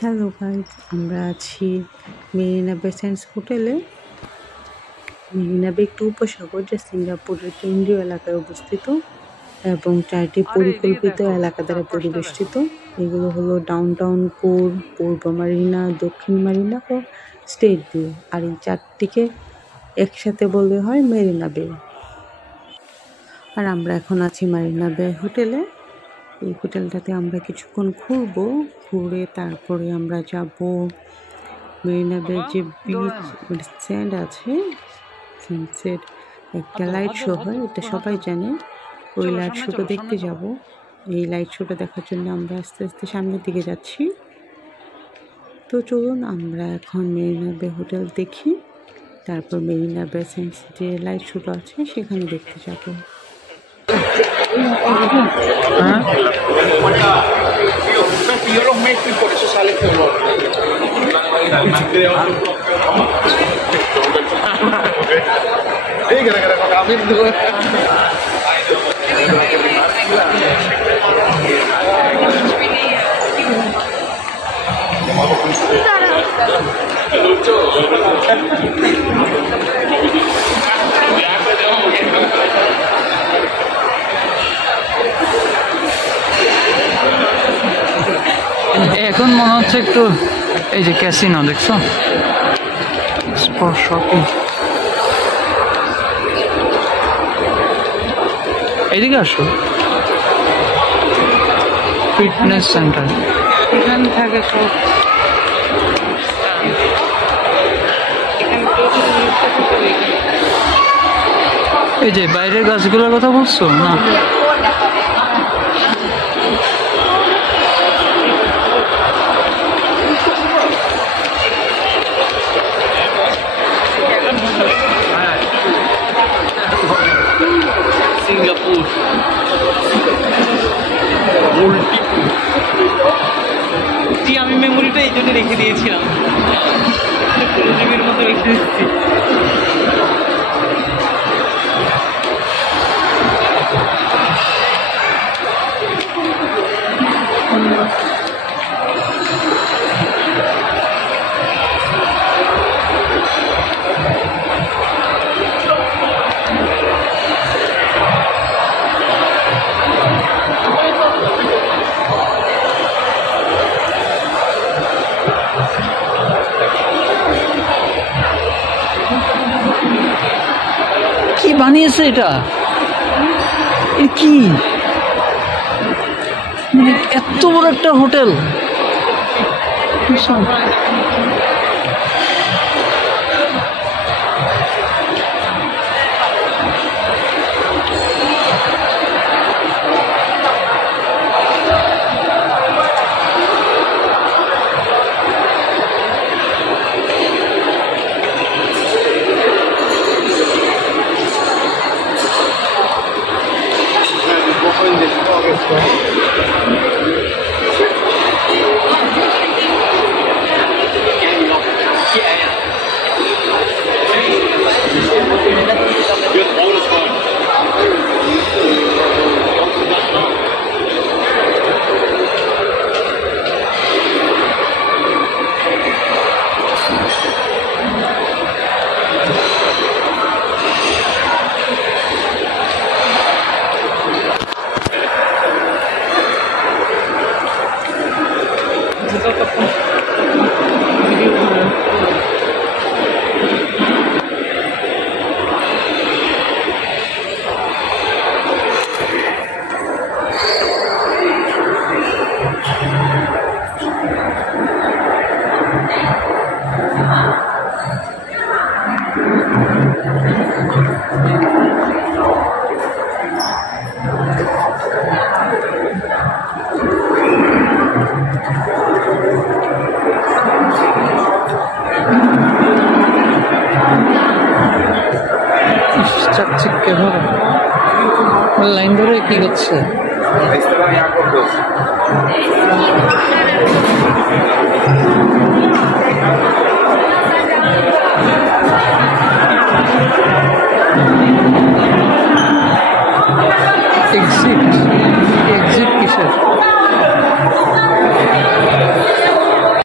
Hello guys, আমরা আছি মেরিনা বে স্যান্ডস হোটেলে। মেরিনা বে একটি উপসাগর যা সিঙ্গাপুরের কেন্দ্রীয় এলাকায় অবস্থিত এবং 4টি পরিকল্পিত এলাকা দ্বারা পরিবেষ্টিত। এগুলো হলো ডাউনটাউন কোর, পূর্ব মারিনা, দক্ষিণ মারিনা ও স্টেট ভিউ। আর এই 4টিকে একসাথে বললে হয় মেরিনা বে। আর আমরা এখন আছি মারিনা বে হোটেলে। এই হোটেলটাতে আমরা কিছুক্ষণ ঘুরবো, ঘুরে তারপরে আমরা যাব মেরিনা বে যে বিচ স্যান্ড আছে, সানসেট একটা লাইট শো হয়, এটা সবাই জানে। ওই লাইট শোটা দেখতে যাব। এই লাইট শোটা দেখার জন্য আমরা আস্তে আস্তে সামনের দিকে যাচ্ছি। তো চলুন আমরা এখন মেরিনা বে হোটেল দেখি, তারপর মেরিনা বে স্যান্ডস যে লাইট শোটা আছে সেখানে দেখতে যাব। Yo los mezclo y por eso sale este olor. Sí, que kami itu. এখন মনে হচ্ছে একটু এই যে ক্যাসিনো দেখছো, স্পোর্টস শপিং। এইদিকে আসো, ফিটনেস সেন্টার এখানে থাকে সব। এই যে বাইরের গাছগুলোর কথা বলছো না? সিঙ্গাপুর আমি মেমোরিটা এই জন্য রেখে দিয়েছিলাম, প্রজেক্টের মতো রেখে দিচ্ছি। কি বানিয়েছে এটা? কি এত বড় একটা হোটেল! চাকচিক্যে ধরে লাইন ধরে কি করছে?